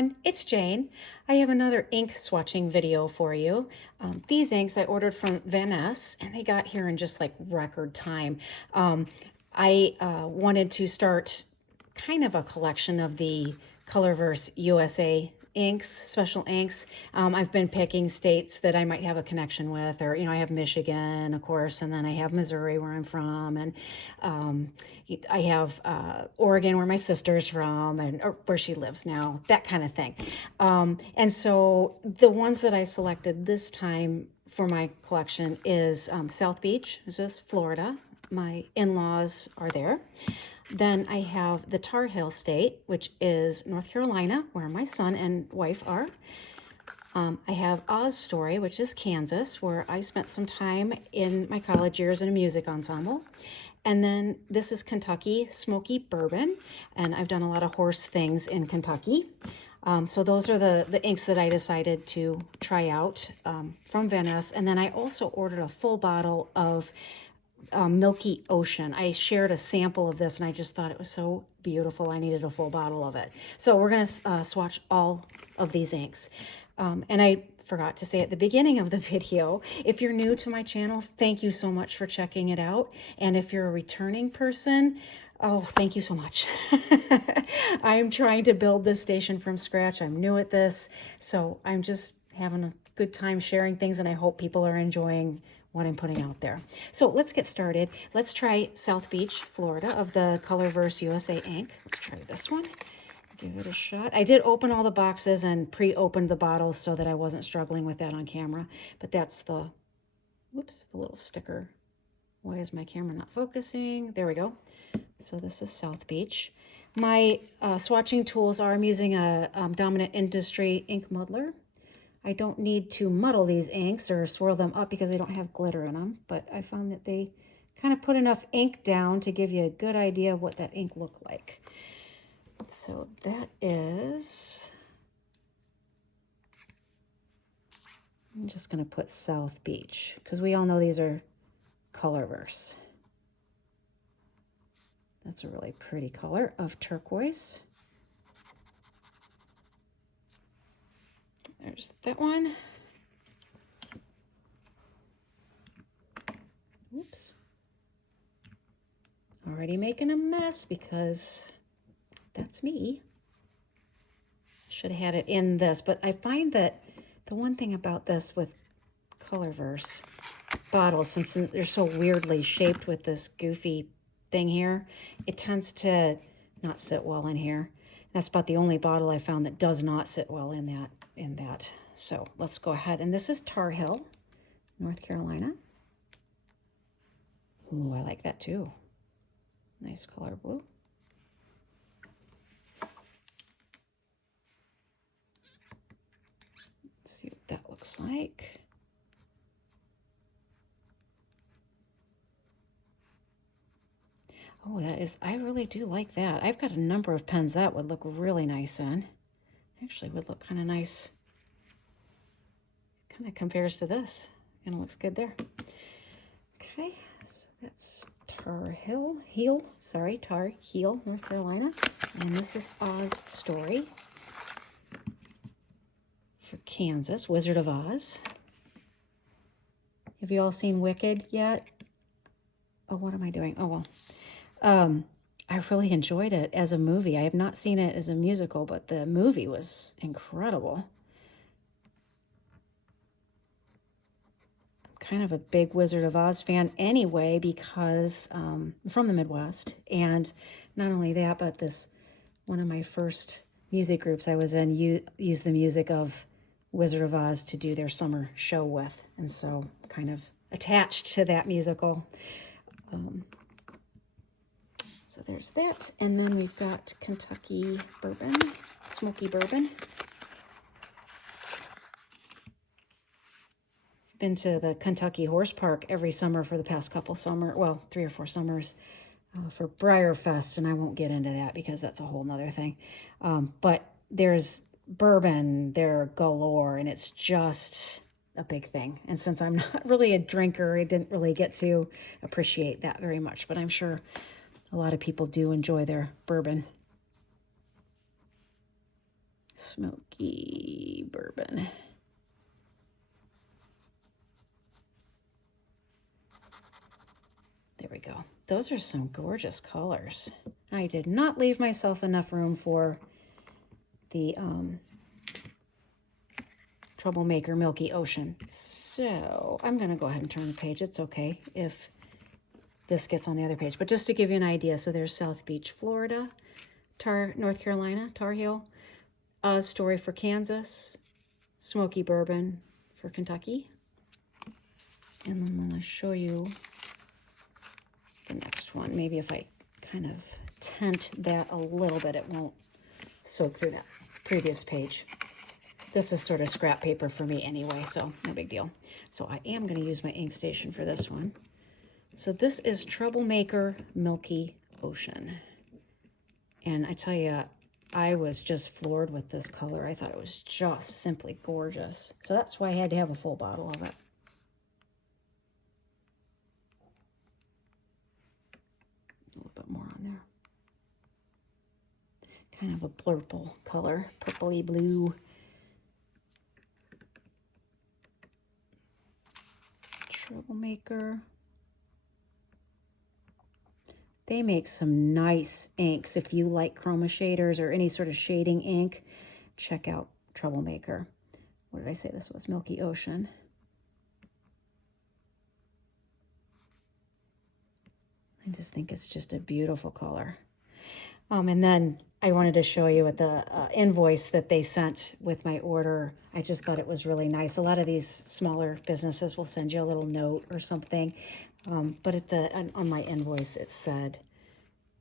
everyone, it's Jane. I have another ink swatching video for you. These inks I ordered from Vanness and they got here in just like record time. I wanted to start kind of a collection of the Colorverse USA inks, special inks. I've been picking states that I might have a connection with, or, I have Michigan, of course, and then I have Missouri where I'm from, and I have Oregon where my sister's from, and or where she lives now, that kind of thing. And so the ones that I selected this time for my collection is South Beach, this is Florida. My in-laws are there. Then I have the Tar Heel State, which is North Carolina, where my son and wife are. I have Oz Story, which is Kansas, where I spent some time in my college years in a music ensemble. And then this is Kentucky, Smoky Bourbon, and I've done a lot of horse things in Kentucky. So those are the inks that I decided to try out from Vanness. And then I also ordered a full bottle of Milky Ocean. I shared a sample of this and I just thought it was so beautiful. I needed a full bottle of it. So we're going to swatch all of these inks. And I forgot to say at the beginning of the video, if you're new to my channel, thank you so much for checking it out. And if you're a returning person, oh, thank you so much. I'm trying to build this station from scratch. I'm new at this, so I'm just having a good time sharing things, and I hope people are enjoying what I'm putting out there. So let's get started. Let's try South Beach, Florida of the Colorverse USA ink. Let's try this one. Give it a shot. I did open all the boxes and pre-opened the bottles so that I wasn't struggling with that on camera. But that's the, whoops, the little sticker. Why is my camera not focusing? There we go. So this is South Beach. My swatching tools are, I'm using a Dominant Industry ink muddler. I don't need to muddle these inks or swirl them up because they don't have glitter in them, but I found that they kind of put enough ink down to give you a good idea of what that ink looked like. So that is, I'm just going to put South Beach because we all know these are Colorverse. That's a really pretty color of turquoise. There's that one. Oops. Already making a mess because that's me. Should have had it in this, but I find that the one thing about this with Colorverse bottles, since they're so weirdly shaped with this goofy thing here, it tends to not sit well in here. That's about the only bottle I found that does not sit well in that. So let's go ahead. And this is Tar Heel, North Carolina. Ooh, I like that too. Nice color blue. Let's see what that looks like. Oh, that is, I really do like that. I've got a number of pens that would look really nice in. Actually would look kind of nice. Kind of compares to this. Kind of looks good there. Okay, so that's Tar Heel, North Carolina. And this is Oz Story for Kansas, Wizard of Oz. Have you all seen Wicked yet? Oh, what am I doing? Oh, well. I really enjoyed it as a movie. I have not seen it as a musical, but the movie was incredible. I'm kind of a big Wizard of Oz fan anyway because I'm from the Midwest. And not only that, but this one of my first music groups I was in used the music of Wizard of Oz to do their summer show with. And so I'm kind of attached to that musical. So there's that, and then we've got Kentucky Bourbon, Smoky Bourbon. I've been to the Kentucky Horse Park every summer for the past couple 3 or 4 summers for Briar Fest, and I won't get into that because that's a whole nother thing. But there's bourbon there galore, and it's just a big thing. And since I'm not really a drinker, I didn't really get to appreciate that very much, but I'm sure a lot of people do enjoy their bourbon. Smoky Bourbon. There we go. Those are some gorgeous colors. I did not leave myself enough room for the Troublemaker Milky Ocean. So I'm going to go ahead and turn the page. It's okay if this gets on the other page. But just to give you an idea, so there's South Beach, Florida, North Carolina, Tar Heel, Story for Kansas, Smoky Bourbon for Kentucky. And then I'm going to show you the next one. Maybe if I kind of tint that a little bit, it won't soak through that previous page. This is sort of scrap paper for me anyway, so no big deal. So I am going to use my ink station for this one. So this is Troublemaker Milky Ocean. And I tell you, I was just floored with this color. I thought it was just simply gorgeous. So that's why I had to have a full bottle of it. A little bit more on there. Kind of a purple color, purpley blue. Troublemaker. They make some nice inks. If you like chroma shaders or any sort of shading ink, check out Troublemaker. What did I say this was? Milky Ocean. I just think it's just a beautiful color. And then I wanted to show you with the invoice that they sent with my order. I just thought it was really nice. A lot of these smaller businesses will send you a little note or something. But on my invoice, it said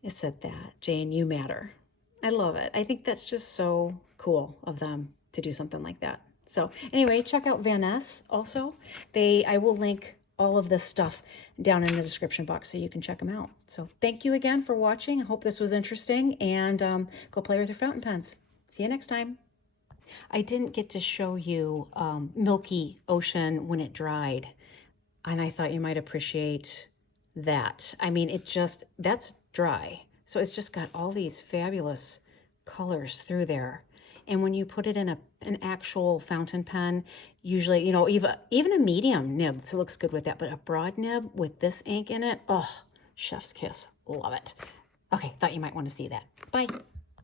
that, Jane, you matter. I love it. I think that's just so cool of them to do something like that. So anyway, check out Vanness also. I will link all of this stuff down in the description box so you can check them out. So thank you again for watching. I hope this was interesting, and go play with your fountain pens. See you next time. I didn't get to show you Milky Ocean when it dried, and I thought you might appreciate that. I mean, that's dry. So it's just got all these fabulous colors through there. And when you put it in an actual fountain pen, usually, you know, even a medium nib, so it looks good with that, but a broad nib with this ink in it, oh, chef's kiss. Love it. Okay, thought you might want to see that. Bye.